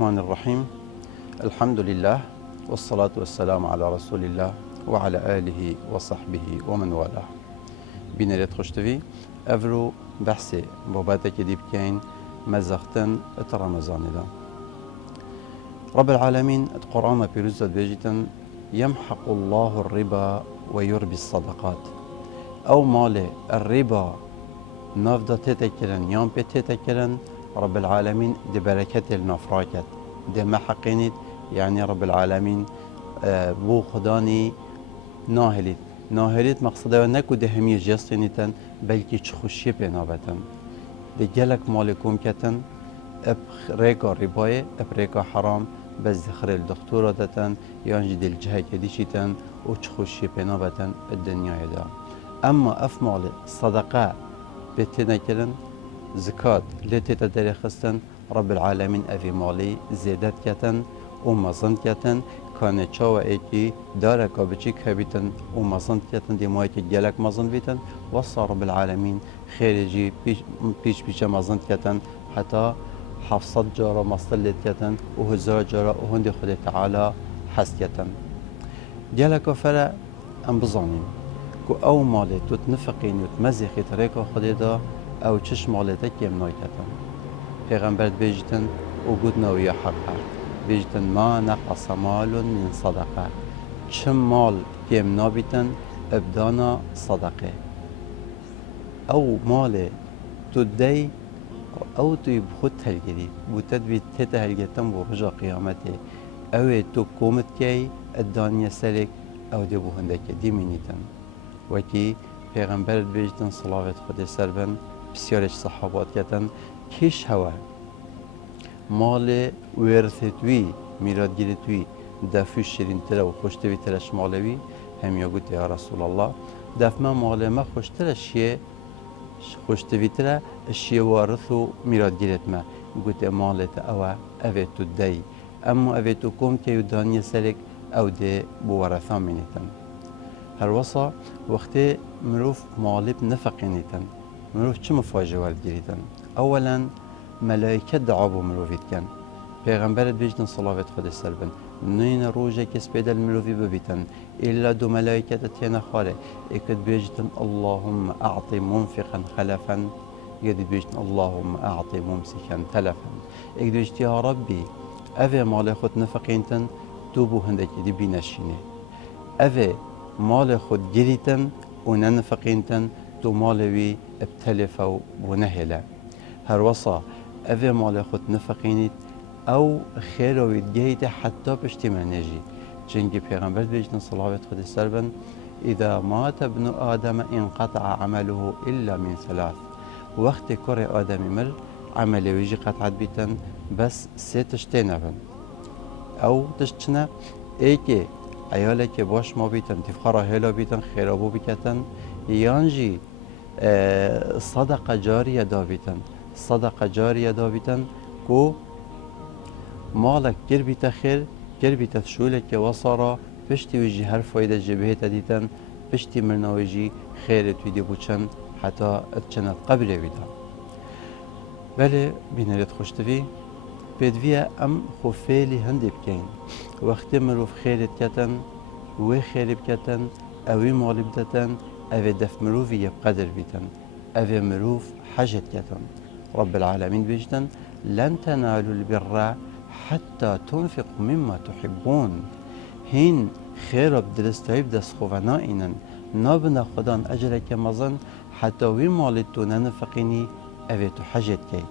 الرحمن الرحيم. الحمد لله والصلاة والسلام على رسول الله وعلى آله وصحبه ومن والاه. بینرید خوشتوی افرو بحثی بابت که دیب کین مزختن ات رمضان دا رب العالمين القرآن بيرزد بيجتن يمحق الله الربا ويربي الصدقات او مال الربا نافدا تتكرن يوم بتتكرن رب العالمين دي بركات النفراكت دي محقينيت يعني رب العالمين بو خداني ناهليت مقصده نكو ده همي جستنيتن بلكي تخشي بنابتن دي جلك مالكم كتن اب ريكا رباية اب ريكا حرام بس دخل الدكتورة دتن يانجي دي الجهة كديشتن و تخشي بنابتن الدنيا دا اما اف مال صدقاء بتنكرن زكاة لتتا درخستن رب العالمين افي مالي زيادت كتن ومزند كتن كان چاو ايكي داركا بچي كبيتن ومزند كتن دي مايكي جلك مزند بيتن وصى رب العالمين خيرجي بيش مزند كتن حتى 700 جارة مصلت كتن وهزار جارة وهندي خده تعالى حس كتن جلك فلا ام بظانين كو او مالي تتنفقين وتمزخي طريقة خده دا او چش مالتك يمناي كتن پیغمبرت بيجتن وقودنا ويا حقا بيجتن ما نقص مال من صدقه چم مال يمنا بيتن ابدانا صدقه او مال تدي او تو بخود هلگری بوتد بي تتا هلگتن بو رجا قيامته او تو قومت كي الدانية سلك او دي بو هندك دي منيتن وكي پیغمبرت بيجتن صلاة خود سربن بسيارش صحابات كتن كيش هوا مال ورثتوي ميراد جريتوي دافو شيرين ترى وخشتوي ترش مالوي هم يقول يا رسول الله داف مال ما خشترش شيء خشتوي ترى الشيء وارثو ميراد جريت ما قلت مالت أوا أفيتو الدي أما أفيتو كوم كي دانية سلك أو دي بورثا منيتن هالوصا وقت مروف مالب نفقينيتن مروف چه مفاجئ والد جريتن أولا ملائكة دعابو مروفيت كان پیغمبرت بيجتن صلاة خود سربن نين روجه كس بيدل مروفي ببيتن إلا دو ملائكة تينا خاله اكد بيجتن اللهم أعطي منفقا خلفا يدي بيجتن اللهم أعطي ممسكا تلفا اكد بيجت يا ربي أفي مال خود نفقينتن توبو هندك دي بينشينه أفي مال خود جريتن وننفقينتن تو مالوي ابتلفوا ونهلا هروصا أفي مال خود نفقينيت أو خير ويدجيت حتى بشتما نجي جنجي پیغمبر بيجن صلاة خود سربن إذا مات ابن آدم انقطع عمله إلا من ثلاث وقت كور آدم مر عمله ويجي قطعت بيتن بس سيتشتين بن أو تشتنا ايكي عيالك باش ما بيتن تفخرا هلا بيتن خيرابو بيكتن يانجي صدقة جارية دابيتن صدقة جارية دابيتن كو مالك قربيت خير قربيت شولك وصارا بشتي ويجي هر فايدة جبهة ديتن بشتي مرنا ويجي خير تودي بوچن حتى اتشنت قبل ويدا بله بينرد خوشتوي بدوية ام خوفيلي هندي بكين وقت مروف خيرت كتن و خير بكتن اوي مال بدتن اوي دف مروفي يبقدر بيتن اوي مروف حاجت كتن رب العالمين بيجتن لن تنالوا البر حتى تنفقوا مما تحبون هين خير بدرستايب دست خوفنائنن نابنا خدان أجرك مزن حتى وي مالتو ننفقيني أفيتو حاجت كي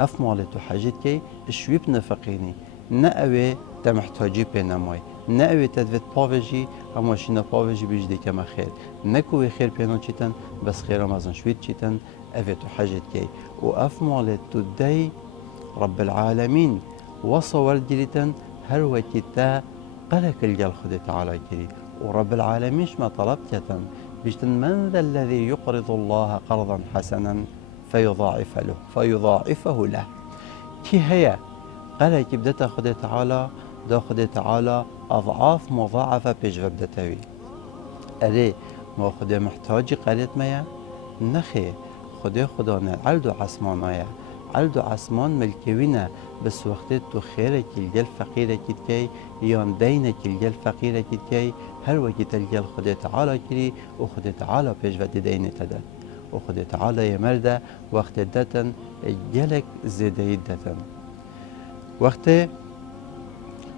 أف مالتو حاجت كي شويب نفقيني نأوي تمحتاجي بيناماي نأوي تدفت باوجي اما شينا باوجي بيجدي كما خير نكوي خير بينو چيتن بس خير مزن شويت چيتن أفيتو حاجت كي وأف مالتو دي رب العالمين وصور جريتن هر وكتا قلق الجل خد تعالى كري ورب العالمين ما طلبتن بيجتن من ذا الذي يقرض الله قرضا حسنا فيضاعفه له كي هي قلق بدتا خد تعالى دا خد تعالى أضعاف مضاعفة بيجغ بدتاوي أري ما خد محتاج قلت ميا نخي خدا خدانا علدو عسمانايا على دو عسمان ملكوينه بس وقت تو خيرك الجل فقيرك كي يان دينك الجل فقيرك كي هر وقت الجل خدا تعالى كري وخدا تعالى بيش ود دين تدت وخدا تعالى يمرد وقت دتن جلك زيده دتن وقت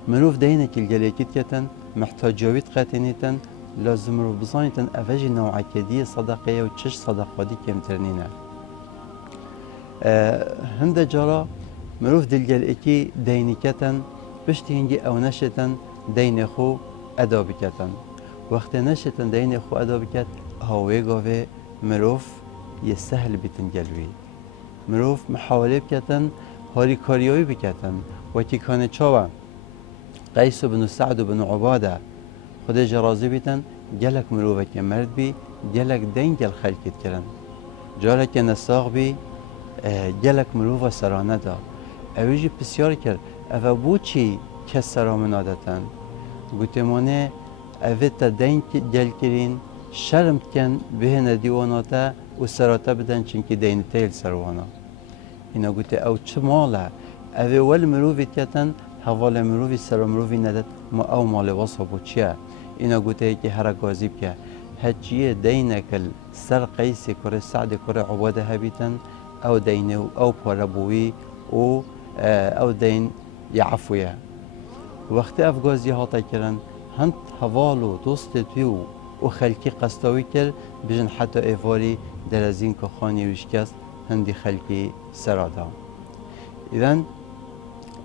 مروف دينك الجل كتن محتاج جويت قاتنيتن لازم رو بزانيتن افجي نوع كدي صدقه وتشش صدقه دي كم ترنينه هند جرا مروف دلگل اکی دینی کتن پشتی هنگی او نشتن دین خو ادا بکتن وقتی نشتن دین خو ادا بکت هاوی گاوه مروف یه سهل بیتن گلوی مروف محاوله بکتن هاری کاریوی بکتن وکی کانه چاوه قیس بن سعد بن عباده خود جرازی بیتن گلک مروفه که مرد بی گلک دین گل خلکت کرن جاره که نساق بی گلک مروفه سرانه دا اویجی بسیار کرد اوه بو چی کس سرامن عادتن گوتمانه اوه تا دین گل کرین شرم کن به ندیواناتا و سراتا بدن چنکی دین تیل سروانا اینا گوته او چه ماله اوه ول مروفی کتن حوال مروفی سر مروفی ندد ما او مال واسه بو چیه اینا گوته که هر گازیب که هچیه دینکل سر قیسی کره سعد کره عباده هبیتن او دینه او پاربوی او دین یعفویه وقتی افغازی هاتا کرن هند حوالو دوست تویو و خلکی قصداوی کرد بجن حتی ایواری در از این که خانی وشکست هندی خلکی سرادا اذن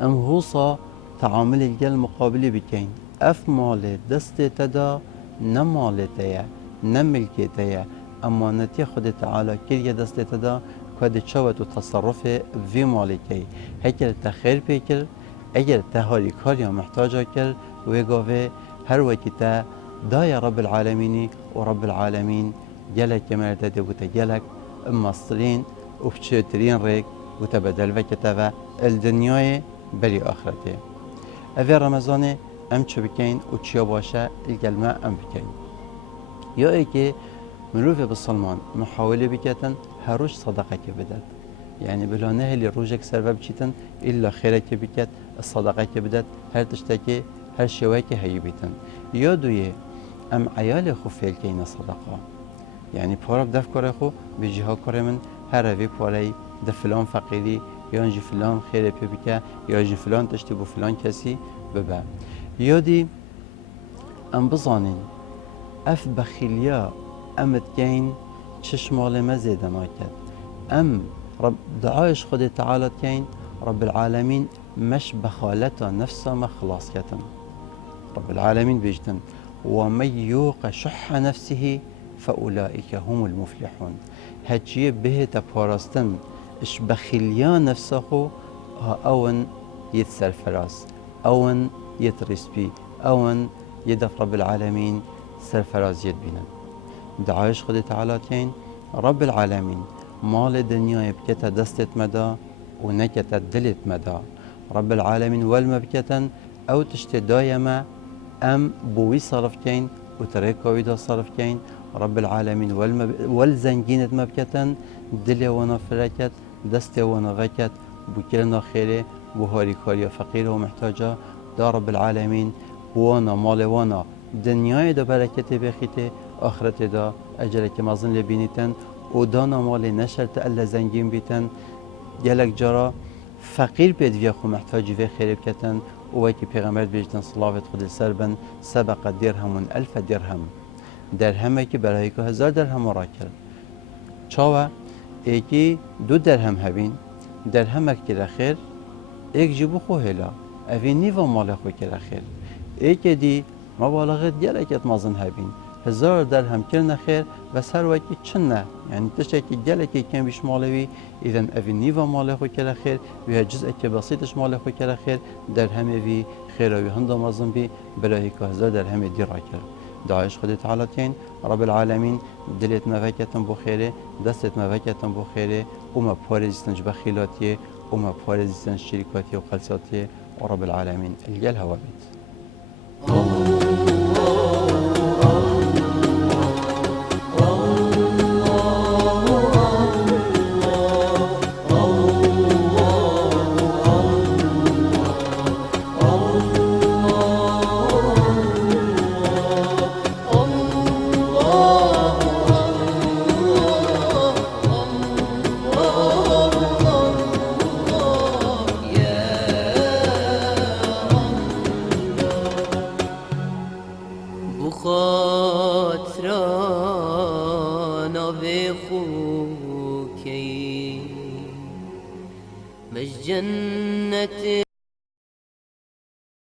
ام هوصا تعامل الجل مقابلی بکین اف مال دست تدا نمال تیا نملکی تیا امانتی خود تعالی کریه دست تدا کد چوت و تصرف وی مالکی هکر تخیر پیکر اگر تهاری کاریا محتاجا کر و گاوه هر وکی تا دای رب العالمینی و رب العالمین جلک مرده بوتا جلک مصرین و بچترین ریک بوتا بدل وکتا و الدنیای بری آخرته اوی رمضان ام چو بکین و چیا باشه الگلمه ام بکین یا ای که مروف بسلمان محاوله بکتن هر روز صدقه که بدد یعنی بلا نهلی روزک سبب چیتن الا خیره که بکت الصدقه که بدد هر تشتکی هر شوی که هی بیتن یا دویه ام عیال خو فیل که این صدقه یعنی پارا بدف کاره خو بیجی ها کاره من هر اوی پاره ده فلان فقیری یا انجی فلان خیره پی بکه یا انجی فلان تشتی بو فلان کسی ببه یا دی ام بزانین اف بخیلیا امت کین چشمال مزیدن آکد ام رب دعایش خود تعالی کین رب العالمین مش بخالتا نفسا ما خلاص کتن رب العالمین بیجتن ومن يوق شح نفسه فأولئك هم المفلحون هجيه به تپارستن اش بخیلیا نفسه اون يتسر فراس اون يترسبي اون يدف رب العالمين سرفراز يد بينا دعایش خود تعالی کین رب العالمین مال دنیای بکتا دستت مدا و نکتا دلت مدا رب العالمین والما بکتن او تشت دایما ام بوی صرف کین و تریکاوی دا صرف کین رب العالمین والزنگینت مبکتن دل وانا فرکت دست وانا غکت بکرنا خیره بهاری کاریا فقیر و محتاجا دا رب العالمین وانا مال وانا دنیای دا برکت بخیته آخرت دا اجر که مازن لبینیتن و دانا مال نشرت الا زنگین بیتن گلک جارا فقیر بید ویا خو محتاجی و خیره بکتن و وکی پیغمبر بیجتن صلاوت خود سر بن سبق درهم 1000 درهم درهمه که برای که 1000 درهم را کرد چاوه ایکی 2 درهم هبین درهمه که خیر ایک جیبو خو هلا اوی نیو مال خو که خیر ایکی دی مبالغت گلکت مازن هبین 1000 درهم کرن خیر و سر وکی چنه یعنی تشکی گلکی کم بیش مالوی ایدن اوی نیو مال خو که خیر و جزء که بسیطش مال خو که خیر درهم وی خیر و هند مازن بی برای که 1000 درهم دی را کرد دعایش خود تعالی کن رب العالمین دلت مفکتن بو خیره دستت مفکتن بو خیره و ما پارزیستنش بخیلاتیه و ما پارزیستنش شریکاتیه و قلساتیه و رب العالمین الگل هوا بید خاطرانا بخوكي مش جنة